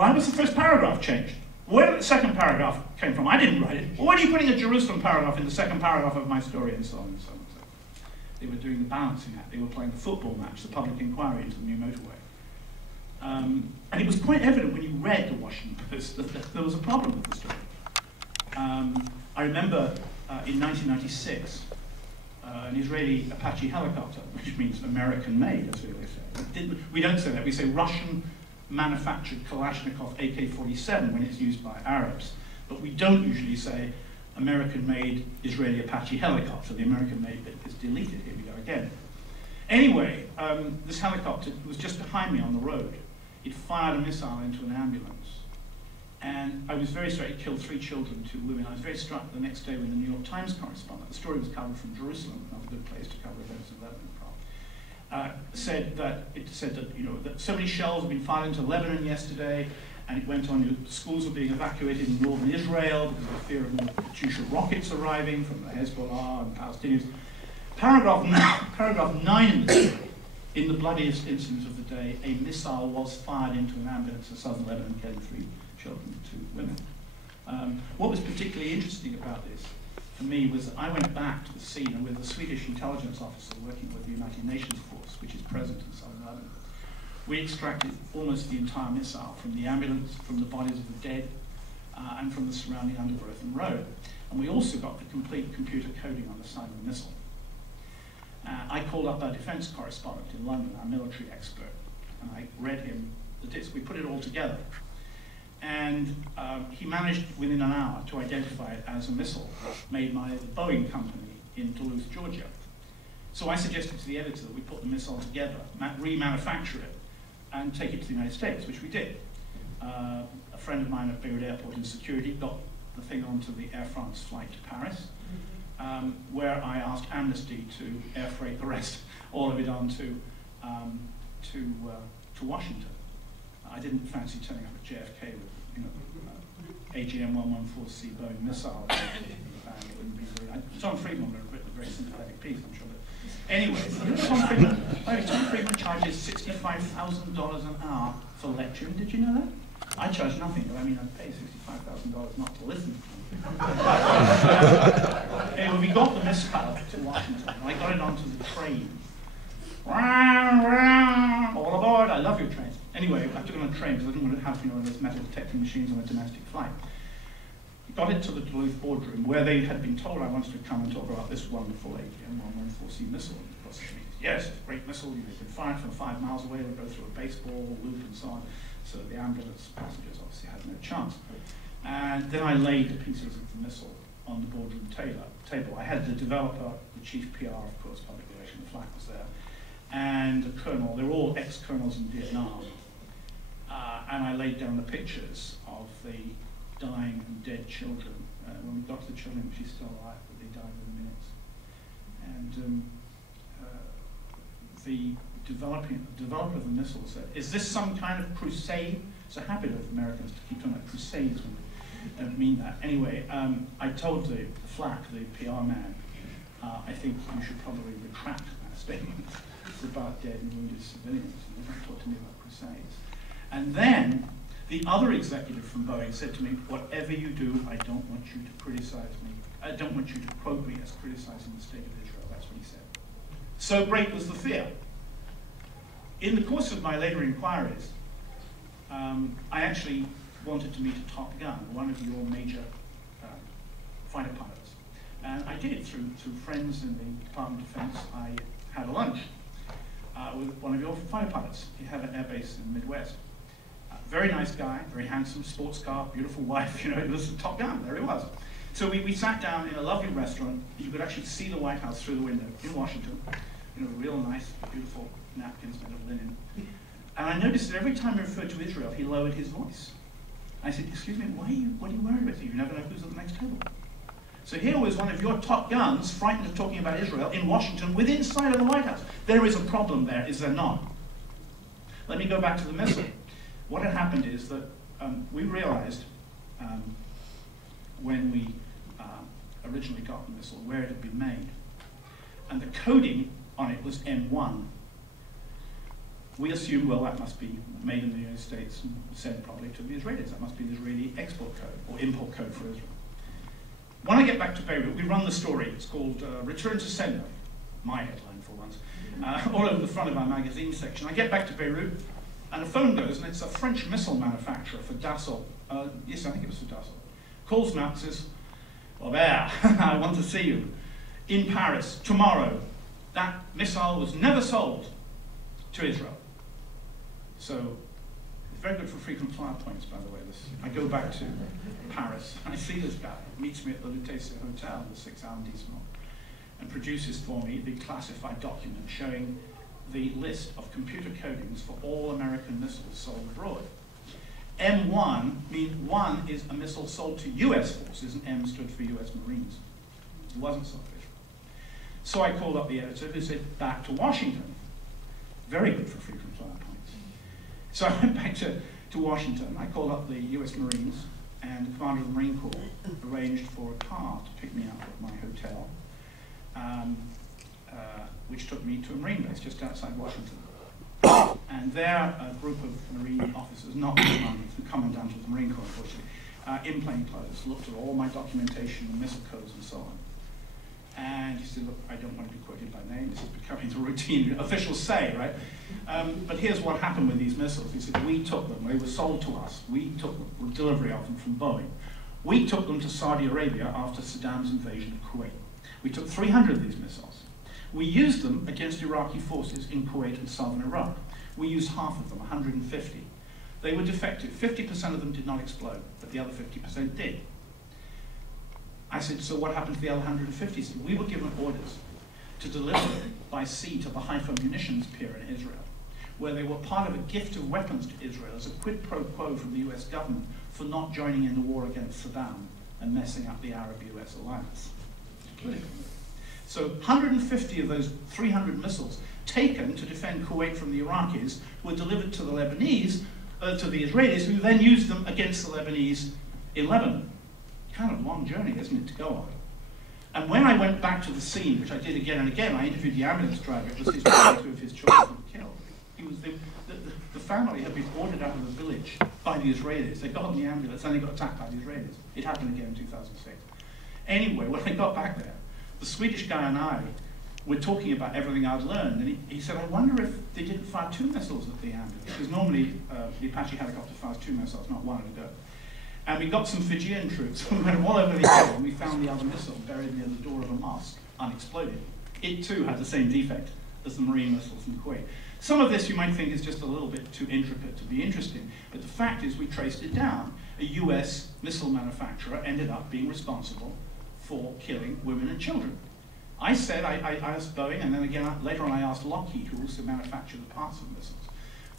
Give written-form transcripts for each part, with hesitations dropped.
Why was the first paragraph changed? Where did the second paragraph came from? I didn't write it. Well, why are you putting a Jerusalem paragraph in the second paragraph of my story, and so on and so on and so on. They were doing the balancing act. They were playing the football match, the public inquiry into the new motorway. And it was quite evident when you read the Washington Post that there was a problem with the story. I remember in 1996, an Israeli Apache helicopter, which means American-made, as we always say. We don't say that. We say Russian-manufactured Kalashnikov AK-47 when it's used by Arabs. But we don't usually say American-made Israeli Apache helicopter. The American-made bit is deleted. Here we go again. Anyway, this helicopter was just behind me on the road. It fired a missile into an ambulance. And I was very struck. It killed 3 children, 2 women. I was very struck the next day when the New York Times correspondent, the story was covered from Jerusalem, not a good place to cover events in Lebanon, said that you know that so many shells have been fired into Lebanon yesterday, and it went on. Schools were being evacuated in northern Israel because of the fear of more Katyusha rockets arriving from the Hezbollah and Palestinians. Paragraph 9 in the story, in the bloodiest incident of the day, a missile was fired into an ambulance in southern Lebanon, killing 3 children, 2 women. What was particularly interesting about this, for me, was that I went back to the scene, and with the Swedish intelligence officer working with the United Nations force, which is present in southern Lebanon, we extracted almost the entire missile from the ambulance, from the bodies of the dead, and from the surrounding undergrowth and road. And we also got the complete computer coding on the side of the missile. I called up our defense correspondent in London, our military expert, and I read him the disc. We put it all together. And he managed within an hour to identify it as a missile made by the Boeing company in Duluth, Georgia. So I suggested to the editor that we put the missile together, remanufacture it, and take it to the United States, which we did. A friend of mine at Beirut Airport in security got the thing onto the Air France flight to Paris, where I asked Amnesty to air freight the rest, all of it on to Washington. I didn't fancy turning up at JFK with, you know, AGM-114C Boeing missile. It wouldn't be very, Tom Friedman would have written a very sympathetic piece, I'm sure. But anyway, Tom Friedman charges $65,000 an hour for lecturing. Did you know that? I charge nothing, but I mean, I pay $65,000 not to listen. Anyway, we got the missile to Washington, and I got it onto the train. All aboard, I love your trains. Anyway, I took it on a train because I didn't want to have one of those metal detecting machines on a domestic flight. Got it to the Duluth boardroom where they had been told I wanted to come and talk about this wonderful AGM-114C missile. And of course, yes, it's a great missile. You can fire it from 5 miles away. It'll go through a baseball loop and so on. So the ambulance passengers obviously had no chance. And then I laid the pieces of the missile on the boardroom table. I had the developer, the chief PR, of course, public relations, Flack was there, and the colonel. They were all ex-colonels in Vietnam. And I laid down the pictures of the dying and dead children. When we got to the children, she's still alive, but they died within minutes. And the developer of the missile said, "Is this some kind of crusade?" It's a habit of Americans to keep talking about crusades when they don't mean that. Anyway, I told the Flack, the PR man, I think you should probably retract that statement. It's about dead and wounded civilians. And they don't talk to me about crusades. And then the other executive from Boeing said to me, "Whatever you do, I don't want you to criticize me. I don't want you to quote me as criticizing the state of Israel." That's what he said. So great was the fear. In the course of my later inquiries, I actually wanted to meet a top gun, one of your major fighter pilots. And I did, through friends in the Department of Defense. I had a lunch with one of your fighter pilots. He had an airbase in the Midwest. Very nice guy, very handsome, sports car, beautiful wife, you know, it was a top gun, there he was. So we sat down in a lovely restaurant. You could actually see the White House through the window in Washington. You know, real nice, beautiful napkins made of linen. And I noticed that every time he referred to Israel, he lowered his voice. I said, "Excuse me, what are you worried about? You never know who's at the next table." So here was one of your top guns frightened of talking about Israel in Washington within sight of the White House. There is a problem there, is there not? Let me go back to the missile. What had happened is that we realized when we originally got the missile where it had been made. And the coding on it was M1. we assumed, well, that must be made in the United States and sent probably to the Israelis. That must be the Israeli export code or import code for Israel. When I get back to Beirut, we run the story. It's called Return to Sender, my headline for once, all over the front of our magazine section. I get back to Beirut, and a phone goes, and it's a French missile manufacturer for Dassault. Yes, I think it was for Dassault. Calls me up and says, Robert, I want to see you in Paris tomorrow. That missile was never sold to Israel. So it's very good for frequent flyer points, by the way. I go back to Paris, and I see this guy. He meets me at the Lutetia Hotel, the 6 arrondissement, and produces for me the classified document showing the list of computer codings for all American missiles sold abroad. M1 means 1 is a missile sold to US forces, and M stood for US Marines. It wasn't sold to Israel. So I called up the editor, who said, back to Washington. Very good for frequent flyer points. So I went back to Washington. I called up the US Marines, and the commander of the Marine Corps arranged for a car to pick me up at my hotel, which took me to a Marine base just outside Washington. And there, a group of Marine officers, not the commandant of the Marine Corps, unfortunately, in plain clothes, looked at all my documentation and missile codes and so on. And he said, look, I don't want to be quoted by name. This is becoming the routine officials say, right? But here's what happened with these missiles. He said, we took them. They were sold to us. We took delivery of them from Boeing. We took them to Saudi Arabia after Saddam's invasion of Kuwait. We took 300 of these missiles. We used them against Iraqi forces in Kuwait and southern Iraq. We used half of them, 150. They were defective. 50% of them did not explode, but the other 50% did. I said, so what happened to the other 150? He said, we were given orders to deliver them by sea to the Haifa munitions pier in Israel, where they were part of a gift of weapons to Israel as a quid pro quo from the US government for not joining in the war against Saddam and messing up the Arab-US alliance. So 150 of those 300 missiles taken to defend Kuwait from the Iraqis were delivered to the Lebanese, to the Israelis, who then used them against the Lebanese in Lebanon. Kind of long journey, isn't it, to go on? And when I went back to the scene, which I did again and again, I interviewed the ambulance driver. It was his wife, 2 of his children were killed. He was the family had been ordered out of the village by the Israelis. They got in the ambulance and they got attacked by the Israelis. It happened again in 2006. Anyway, when I got back there, the Swedish guy and I were talking about everything I'd learned, and he said, I wonder if they didn't fire 2 missiles at the ambulance, because normally the Apache helicopter fires 2 missiles, not 1 at a go. And we got some Fijian troops. We went all over the hill, and we found the other missile buried near the door of a mosque, unexploded. It too had the same defect as the Marine missiles in Kuwait. Some of this you might think is just a little bit too intricate to be interesting, but the fact is we traced it down. A US missile manufacturer ended up being responsible for killing women and children. I said, I asked Boeing, and then again later on I asked Lockheed, who also manufactured the parts of missiles.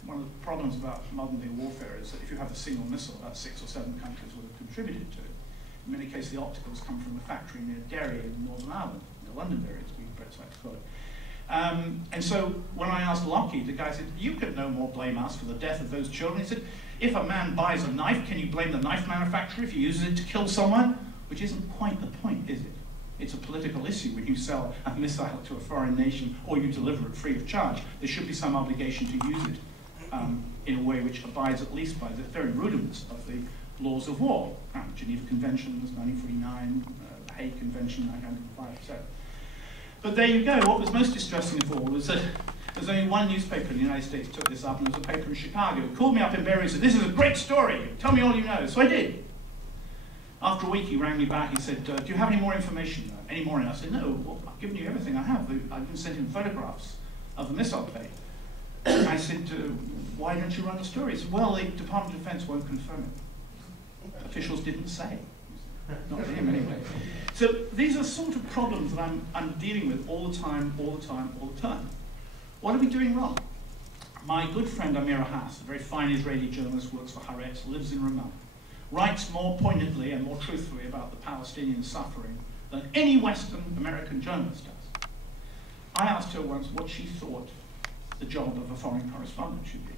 One of the problems about modern day warfare is that if you have a single missile, about 6 or 7 countries would have contributed to it. In many cases, the opticals come from a factory near Derry in Northern Ireland, in the Londonderry, as we Brits like to call it. And so when I asked Lockheed, the guy said, you could no more blame us for the death of those children. He said, if a man buys a knife, can you blame the knife manufacturer if he uses it to kill someone? Which isn't quite the point, is it? It's a political issue when you sell a missile to a foreign nation or you deliver it free of charge. There should be some obligation to use it in a way which abides at least by the very rudiments of the laws of war. Geneva Conventions, 1949, the Hague Convention, 1905, etc. But there you go. What was most distressing of all was that there's only one newspaper in the United States took this up, and there was a paper in Chicago. It called me up in Beirut and said, this is a great story. Tell me all you know. So I did. After a week, he rang me back. He said, do you have any more information? Any more? And I said, no, well, I've given you everything I have. I've been sent him photographs of the missile plate. I said, why don't you run the story? He said, well, the Department of Defense won't confirm it. Officials didn't say. Not for him, anyway. So these are sort of problems that I'm dealing with all the time, all the time, all the time. What are we doing wrong? My good friend Amira Haas, a very fine Israeli journalist, works for Haaretz, lives in Ramallah, writes more poignantly and more truthfully about the Palestinian suffering than any Western American journalist does. I asked her once what she thought the job of a foreign correspondent should be.